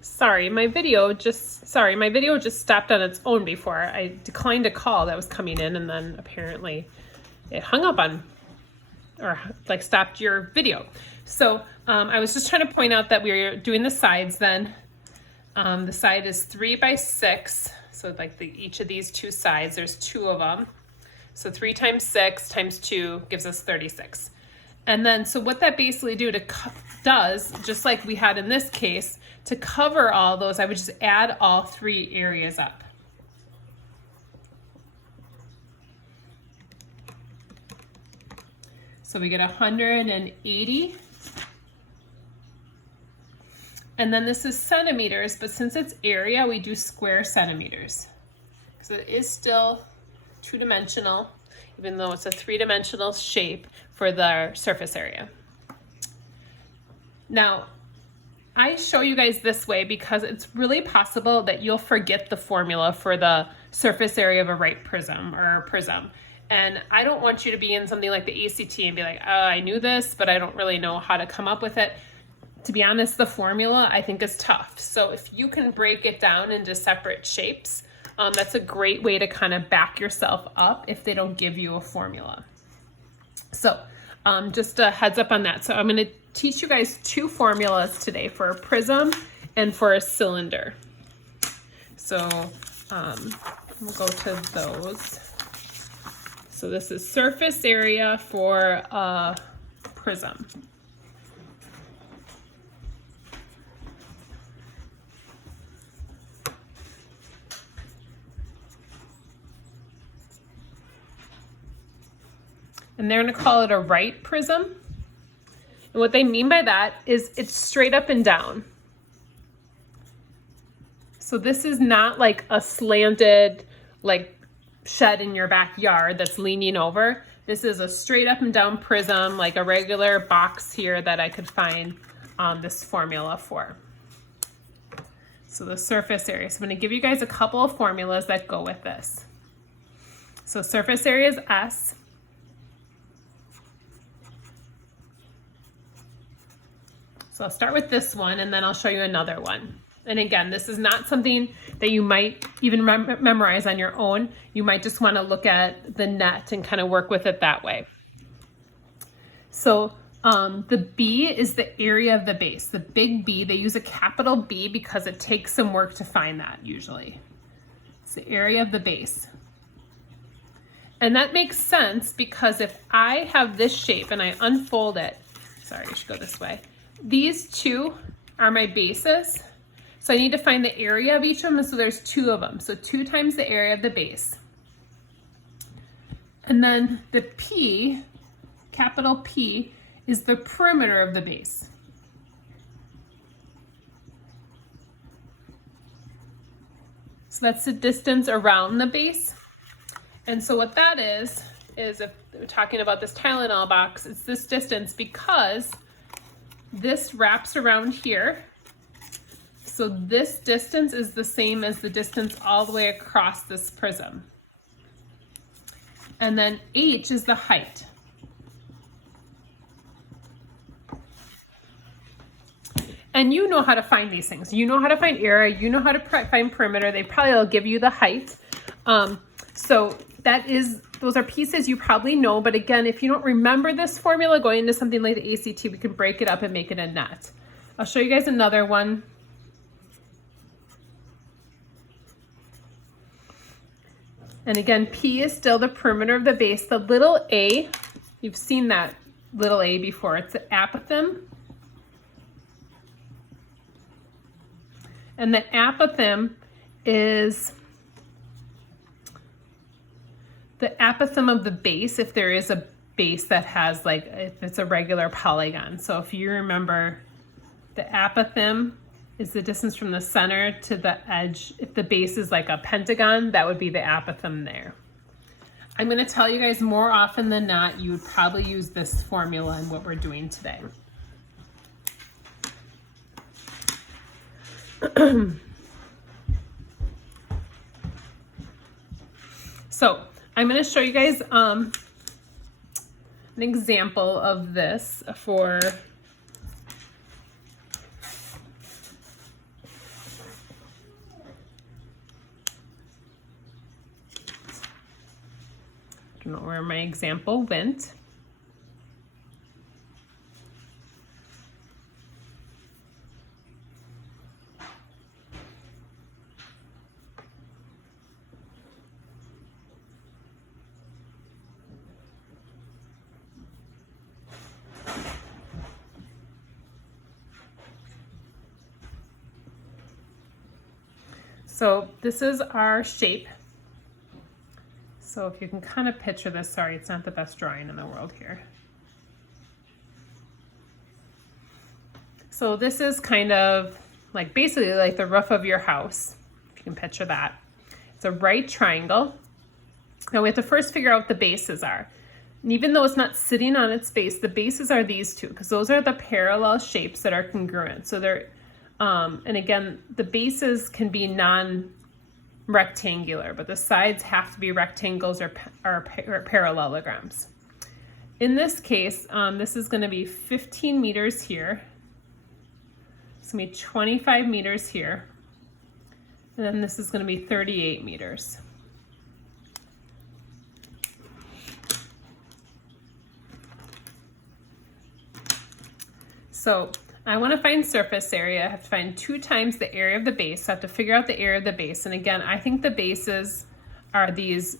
Sorry, my video just stopped on its own before. I declined a call that was coming in, and then apparently it hung up on, or like stopped your video. So I was just trying to point out that we were doing the sides then. The side is 3 by 6. So like each of these two sides, there's 2 of them. So 3 times 6 times 2 gives us 36. And then, so what that basically does, just like we had in this case, to cover all those, I would just add all 3 areas up. So we get 180. And then this is centimeters, but since it's area, we do square centimeters. So it is still 2-dimensional, even though it's a 3-dimensional shape for the surface area. Now, I show you guys this way because it's really possible that you'll forget the formula for the surface area of a right prism or a prism. And I don't want you to be in something like the ACT and be like, oh, I knew this, but I don't really know how to come up with it. To be honest, the formula I think is tough. So if you can break it down into separate shapes, that's a great way to kind of back yourself up if they don't give you a formula. So just a heads up on that. So I'm going to teach you guys 2 formulas today for a prism and for a cylinder. So we'll go to those. So this is surface area for a prism. And they're going to call it a right prism. And what they mean by that is it's straight up and down. So this is not like a slanted like shed in your backyard that's leaning over. This is a straight up and down prism, like a regular box here that I could find this formula for. So the surface area. So I'm going to give you guys a couple of formulas that go with this. So surface area is S. So I'll start with this one and then I'll show you another one. And again, this is not something that you might even memorize on your own. You might just want to look at the net and kind of work with it that way. So the B is the area of the base. The big B, they use a capital B because it takes some work to find that usually. It's the area of the base. And that makes sense because if I have this shape and I unfold it, sorry, I should go this way. These 2 are my bases. So I need to find the area of each of them. So there's 2 of them. So 2 times the area of the base. And then the P, capital P, is the perimeter of the base. So that's the distance around the base. And so what that is if we're talking about this Tylenol box, it's this distance because this wraps around here. So this distance is the same as the distance all the way across this prism. And then H is the height. And you know how to find these things. You know how to find area, you know how to find perimeter. They probably will give you the height. So those are pieces you probably know, but again, if you don't remember this formula going into something like the ACT, we can break it up and make it a net. I'll show you guys another one. And again, P is still the perimeter of the base. The little a, you've seen that little a before. It's the apothem. And the apothem is the apothem of the base, if there is a base that has if it's a regular polygon. So if you remember, the apothem is the distance from the center to the edge. If the base is like a pentagon, that would be the apothem there. I'm going to tell you guys more often than not, you would probably use this formula in what we're doing today. So I'm going to show you guys an example of this for don't know where my example went. So this is our shape. So if you can kind of picture this, sorry, it's not the best drawing in the world here. So this is kind of like basically like the roof of your house, if you can picture that. It's a right triangle. Now we have to first figure out what the bases are. And even though it's not sitting on its base, the bases are these two, because those are the parallel shapes that are congruent. So they're, and again, the bases can be non-rectangular, but the sides have to be rectangles or parallelograms. In this case, this is going to be 15 meters here. It's going to be 25 meters here. And then this is going to be 38 meters. So I want to find surface area. I have to find 2 times the area of the base. So I have to figure out the area of the base. And again, I think the bases are these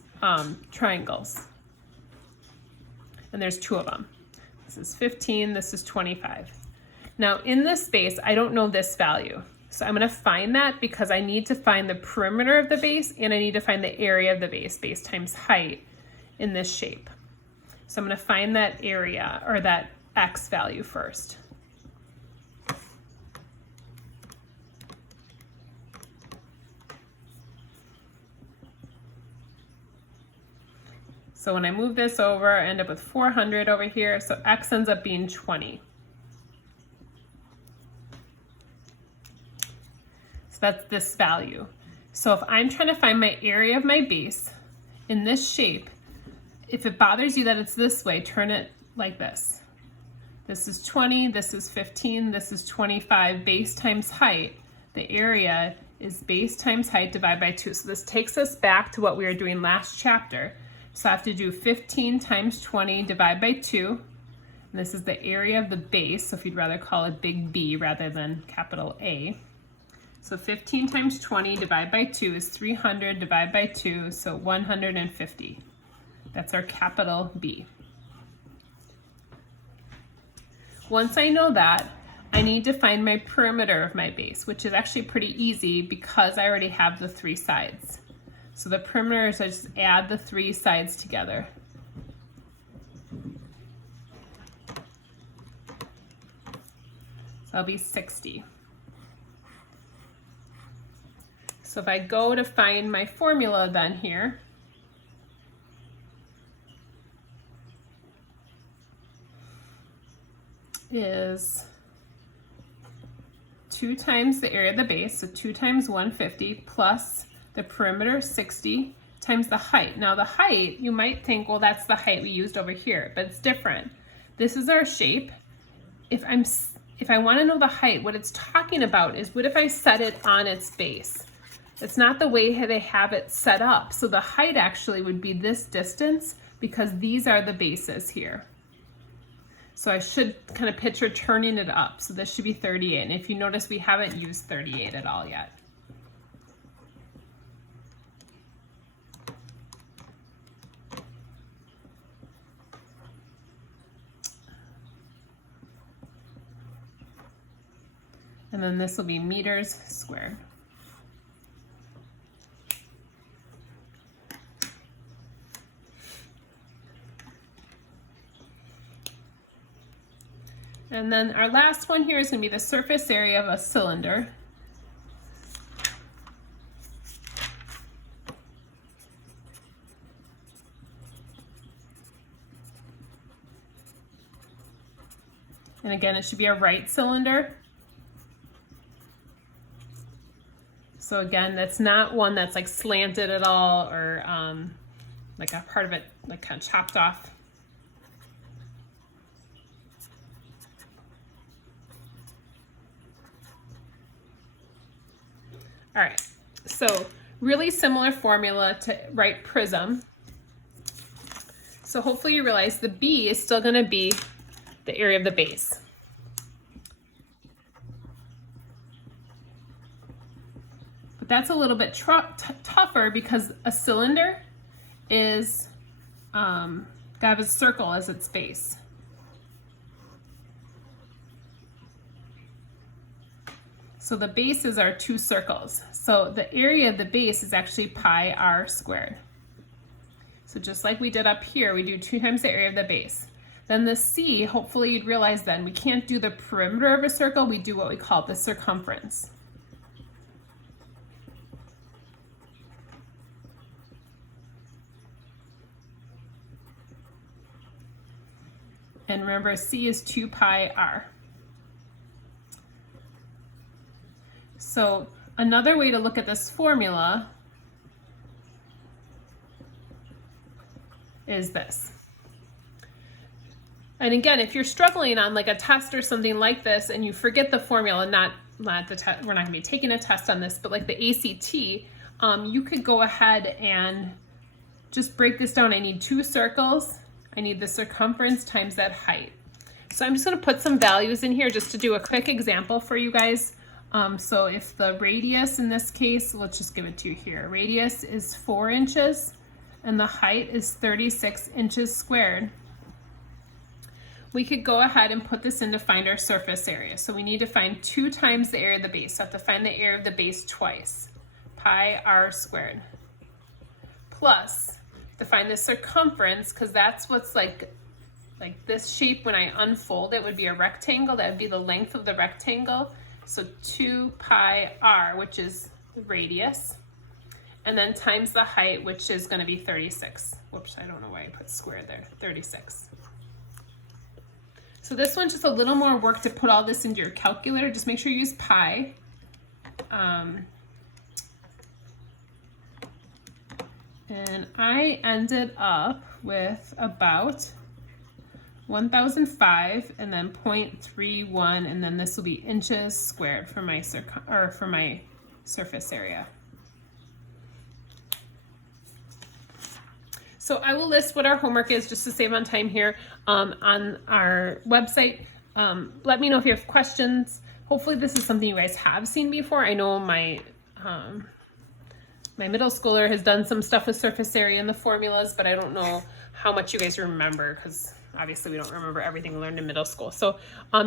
triangles. And there's 2 of them. This is 15, this is 25. Now in this base, I don't know this value. So I'm going to find that because I need to find the perimeter of the base and I need to find the area of the base times height in this shape. So I'm going to find that area or that X value first. So when I move this over, I end up with 400 over here. So X ends up being 20. So that's this value. So if I'm trying to find my area of my base in this shape, if it bothers you that it's this way, turn it like this. This is 20, this is 15, this is 25, base times height. The area is base times height divided by 2. So this takes us back to what we were doing last chapter. So I have to do 15 times 20 divided by 2. And this is the area of the base, so if you'd rather call it big B rather than capital A. So 15 times 20 divided by 2 is 300 divided by 2, so 150. That's our capital B. Once I know that, I need to find my perimeter of my base, which is actually pretty easy because I already have the 3 sides. So the perimeter is I just add the 3 sides together. So that'll be 60. So if I go to find my formula then here, is 2 times the area of the base, so 2 times 150 plus the perimeter 60 times the height. Now the height, you might think, well, that's the height we used over here, but it's different. This is our shape. If I want to know the height, what it's talking about is what if I set it on its base? It's not the way they have it set up. So the height actually would be this distance because these are the bases here. So I should kind of picture turning it up. So this should be 38. And if you notice, we haven't used 38 at all yet. And then this will be meters squared. And then our last one here is going to be the surface area of a cylinder. And again, it should be a right cylinder. So again, that's not one that's like slanted at all or like a part of it like kind of chopped off. All right, so really similar formula to write prism. So hopefully you realize the B is still gonna be the area of the base. But that's a little bit tougher because a cylinder is got a circle as its base. So the bases are two circles. So the area of the base is actually pi r squared. So just like we did up here, we do 2 times the area of the base. Then the C, hopefully you'd realize then, we can't do the perimeter of a circle, we do what we call the circumference. And remember, C is 2 pi r. So another way to look at this formula is this. And again, if you're struggling on like a test or something like this and you forget the formula, not the test, we're not gonna be taking a test on this, but like the ACT, you could go ahead and just break this down. I need 2 circles. I need the circumference times that height. So I'm just gonna put some values in here just to do a quick example for you guys. So if the radius in this case, let's just give it to you here. Radius is 4 inches and the height is 36 inches squared. We could go ahead and put this in to find our surface area. So we need to find 2 times the area of the base. So I have to find the area of the base twice. Pi r squared. Plus, to find the circumference, because that's what's like this shape when I unfold it would be a rectangle. That would be the length of the rectangle. So 2 pi r, which is the radius. And then times the height, which is going to be 36. Whoops, I don't know why I put square there. 36. So this one's just a little more work to put all this into your calculator. Just make sure you use pi. And I ended up with about 1005 and then 0.31, and then this will be inches squared for my surface area. So I will list what our homework is just to save on time here on our website. Let me know if you have questions. Hopefully this is something you guys have seen before. I know my middle schooler has done some stuff with surface area and the formulas, but I don't know how much you guys remember because obviously we don't remember everything we learned in middle school. So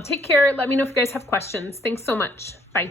take care. Let me know if you guys have questions. Thanks so much. Bye.